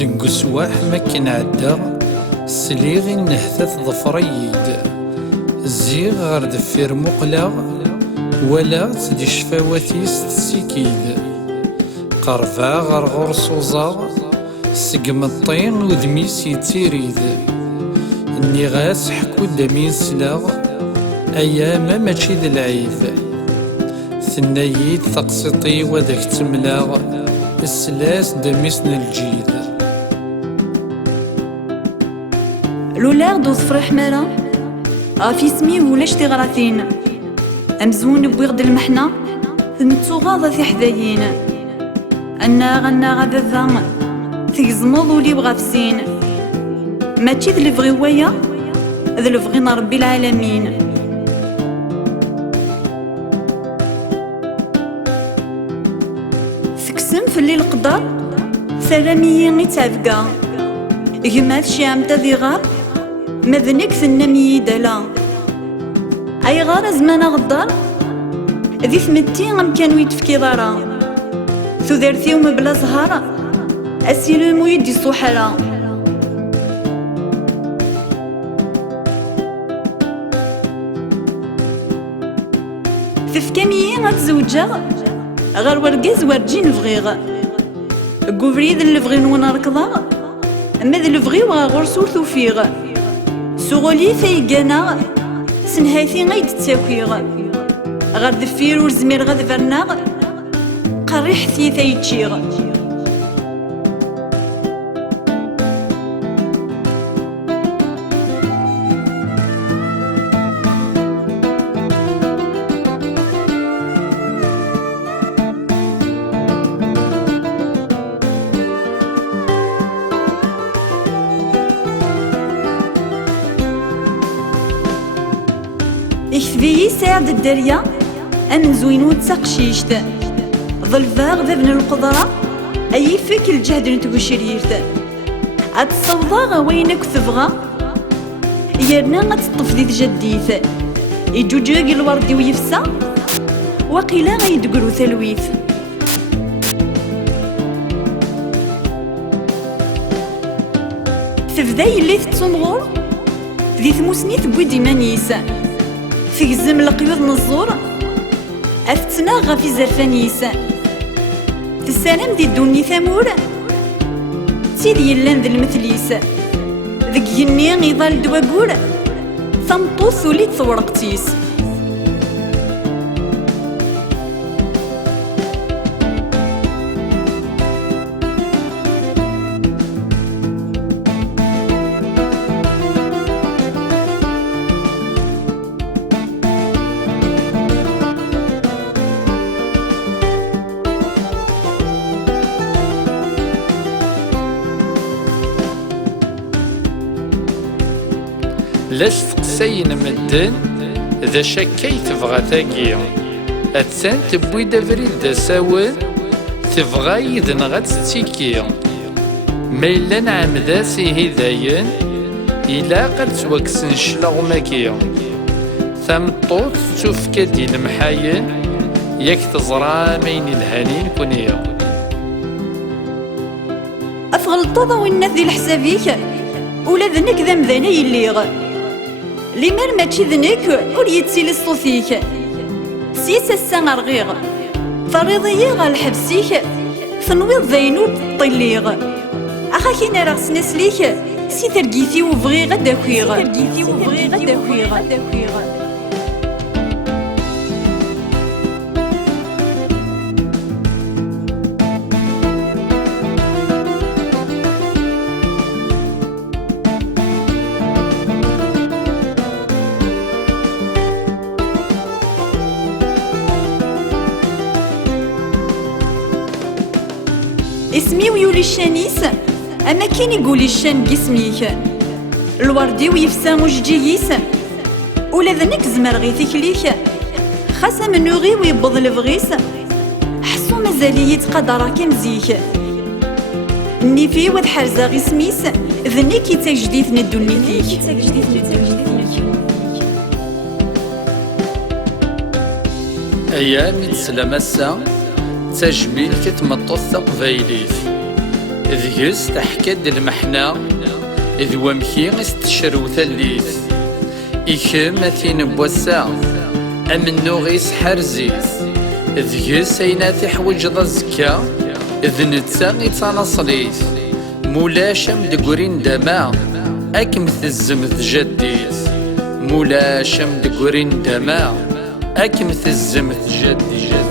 دق سواح مكن عدا سليغ النهثة ظفريد زيغ غير دفير مقلع ولا تدي شفاواتيس تسيكيد قرفا غير غرصوزا سقم الطين ودميس يتيريد اني غاس حكو دمين سلاغ ايام ماشي ذا العيد ثنايد تقسطي وذاك تملاغ السلاس دميسن الجيد لولاغ دوز فرح مرا غافي سمي ولاش تغراثين امزون بوغد المحنة ثنتوغاضة في حذايين انا غنا غادا ذا تيزمض ولي بغا فسين ماشي ذا لفغي ويا ذا لفغينا ربي العالمين سكسم في الليل قدر سلامي يتعفقا جمال شامتا ذي غار مذنك ثنمي دلا اي غار زمان غدار ذي ثمتي غم كانو يتفكي ضارا ثوذرتي ومبلا زهارا اسيل المويد يصوحرا تفكامي غتزوجا غير ورقاز ورجين فغيغ قوفريد اللي فغي نونا ركضا ماذا لفغي وغا غرسو ثوفيغ سوغولي فايقانا سنهايثي غايد تاكويغ غير دفير ورزمير غاد فرناغ قريح ثيثا يتشيغ يكفي ساعد الدريا أمن زوينو تسقشيشت ظلفاغ ذبن القدرة أي فيك الجهد نتوشريرت أتصوضاغ وينك تبغى يرنا غتطف ذي جديث يجوجاق الورد ويفسى وقيلا غيدقلو ثلويث تفداي اللي تتنغور ذي ثموسني تبوي ديمانيس تجزم القيود نزور أفتناغ في زرفانيس تسالم دي الدوني ثمور تيدي يلان ذي المثليس ذك يني غيضال دواقور ثمطوث ولي تورقتيس لاش تقسين مدن ذا شكي تبغى تاقي أتسان تبوي دافريد دا ساون تبغى يذن غاد تيكي ميلان عمداسي هداين إلا قد توكسن شلاغ ماكي ثمطوط تفكا دي المحاين ياك تزرع مين الهانين كونيا أفغلطوضا وين ذي الحسابيك ولا ذنك ذا مذانا يليغ لمر ماشي ذنك ور يتسيلي صوتيك سيس السما رغيغ فريضية غا الحبسيك ثنويض ذاينو طليغ أخا كينا راه سنسليك سي ترقيتي وبغي غدا كويغ اسمي ويولي الشانيس أما كين يقولي الشان قسميك الوردي ويفسا مججييس ولا ذنك زمر غيثيك ليك خاصة من نوغي ويبض الفغيس حسو مازالي يتقدر كمزيك نيفي وذ حرزة غي سميس ذنك يتجديث ندونيثيك أيام تسلم السا تجميل كتمطط تقبايليت ذيس تحكد المحنة إذ ومكي استشرو ثليث إيكم أثين بوسا أمنو غيس حرزيث ذيس أين تحوج الزكا إذ نتسا يتنصليث مولاشم دقورين دما أكم تزمث جديث مولاشم دقورين دما أكم تزمث جدي